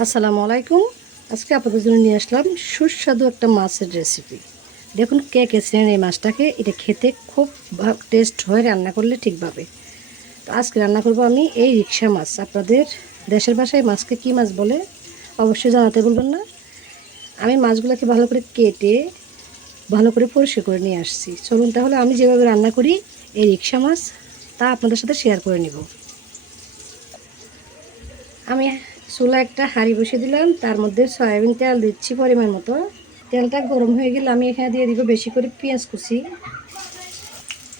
আসসালামু আলাইকুম। আজকে আপনাদের জন্য নিয়ে আসলাম সুস্বাদু একটা মাছের রেসিপি দেখুন কে কে চেনেন এই মাছটাকে, এটা খেতে খুব টেস্ট হয়, রান্না করলে ঠিকভাবে। তো আজকে রান্না করব আমি এই রিক্সা মাছ। আপনাদের দেশের ভাষায় মাছকে কী মাছ বলে অবশ্যই জানাতে বলবেন না। আমি মাছগুলোকে ভালো করে কেটে, ভালো করে পরিষ্কার করে নিয়ে আসছি। চলুন তাহলে আমি যেভাবে রান্না করি এই রিক্সা মাছ, তা আপনাদের সাথে শেয়ার করে নিব। আমি চুলা একটা হাঁড়ি বসিয়ে দিলাম, তার মধ্যে সয়াবিন তেল দিচ্ছি পরিমাণ মতো। তেলটা গরম হয়ে গেলে আমি এখানে দিয়ে দিব বেশি করে পেঁয়াজ কুচি,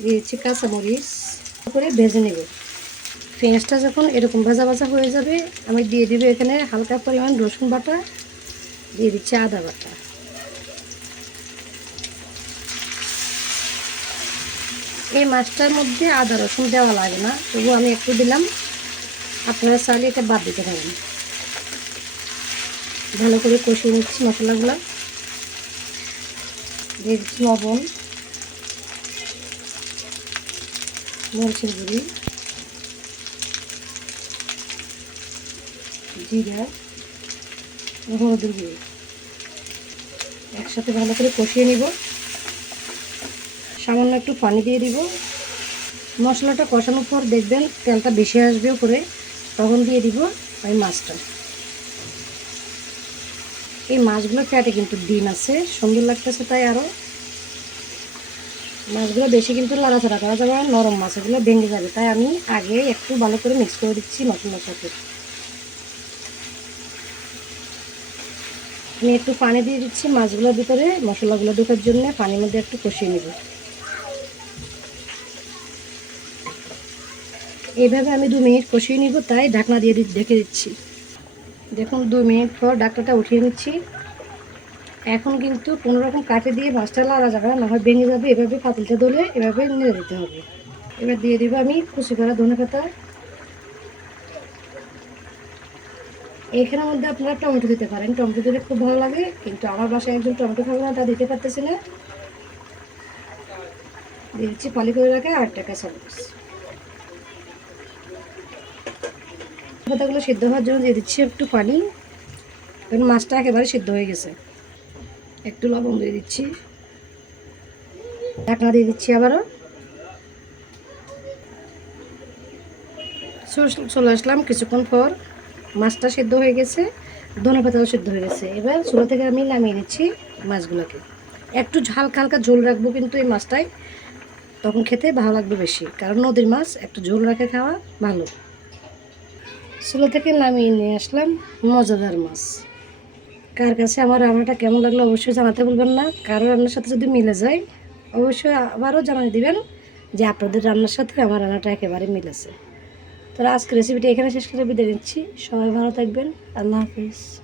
দিয়ে দিচ্ছি কাঁচামরিচ করে ভেজে নেব। পেঁয়াজটা যখন এরকম ভাজা ভাজা হয়ে যাবে, আমি দিয়ে দিব এখানে হালকা পরিমাণ রসুন বাটা, দিয়ে দিচ্ছি আদা বাটা। এই মাছটার মধ্যে আদা রসুন দেওয়া লাগে না তবু আমি একটু দিলাম। আপনারা চাইলে এটা বাদ দিতে পারেন। ভালো করে কষিয়ে নিচ্ছি মশলাগুলো। দিচ্ছি লবণ, মরিচের গুঁড়ি, জিরা হলুদের গুঁড়ি। একসাথে ভালো করে কষিয়ে নিব। সামান্য একটু পানি দিয়ে দিব। মশলাটা কষানোর পর দেখবেন তেলটা বেশি আসবে উপরে, তখন দিয়ে দিব ওই মাছটা। এই মাছগুলো ফ্যাটে কিন্তু ডিম আছে, সুন্দর লাগতেছে তাই আরও মাছগুলো বেশি কিন্তু লাড়াচাড়া করা যাবে নরম মাছ, এগুলো ভেঙে যাবে। তাই আমি আগে একটু ভালো করে মিক্স করে দিচ্ছি মশলার সাথে আমি একটু পানি দিয়ে দিচ্ছি মাছগুলোর ভিতরে, মশলাগুলো ঢোকার জন্য পানির মধ্যে একটু কষিয়ে নেব। এইভাবে আমি দু মিনিট কষিয়ে নিব, তাই ঢাকনা দিয়ে ঢেকে দিচ্ছি। দেখুন দু মিনিট পর ডাক্তারটা উঠিয়ে নিচ্ছি। এখন কিন্তু কোনো রকম কাঠে দিয়ে মাছটা লাড়া যাবে না হয় ভেঙে যাবে। এভাবে পাতিলটা ধরে এভাবে নেড়ে দিতে হবে। এবার দিয়ে দিব আমি কুচি করা ধনে পাতা। এখানের মধ্যে আপনারা টমেটো দিতে পারেন। টমেটো দিলে খুব ভালো লাগে, কিন্তু আমার বাসায় একজন টমেটো খাবে না, তা দিতে পারতেছি না। দিয়ে দিচ্ছি পালি করে রাখে আট টাকা চামচ। পাতাগুলো সিদ্ধ হওয়ার জন্য দিয়ে দিচ্ছি একটু পানি। কারণ মাছটা একেবারে সিদ্ধ হয়ে গেছে। একটু লবণ দিয়ে দিচ্ছি। ঢাকনা দিয়ে দিচ্ছি আবারও। চলে আসলাম কিছুক্ষণ পর। মাছটা সিদ্ধ হয়ে গেছে। ধনে পাতাও সিদ্ধ হয়ে গেছে। এবার চুলা থেকে আমি নামিয়ে নিচ্ছি মাছগুলোকে। একটু হালকা হালকা ঝোল রাখব কিন্তু এই মাছটাই তখন খেতে ভালো লাগবে বেশি। কারণ নদীর মাছ, একটু ঝোল রাখে খাওয়া ভালো। চুলা থেকে নামিয়ে নিয়ে আসলাম মজাদার মাছ। কার কাছে আমার রান্নাটা কেমন লাগল অবশ্যই জানাতে বলবেন না। কারও রান্নার সাথে যদি মিলে যায়, অবশ্যই আবারও জানিয়ে দিবেন যে আপনাদের রান্নার সাথে আমার রান্নাটা একেবারে মিলেছে। তো আজকে রেসিপিটা এখানে শেষ করে বিদায় নিচ্ছি। সবাই ভালো থাকবেন। আল্লাহ হাফিজ।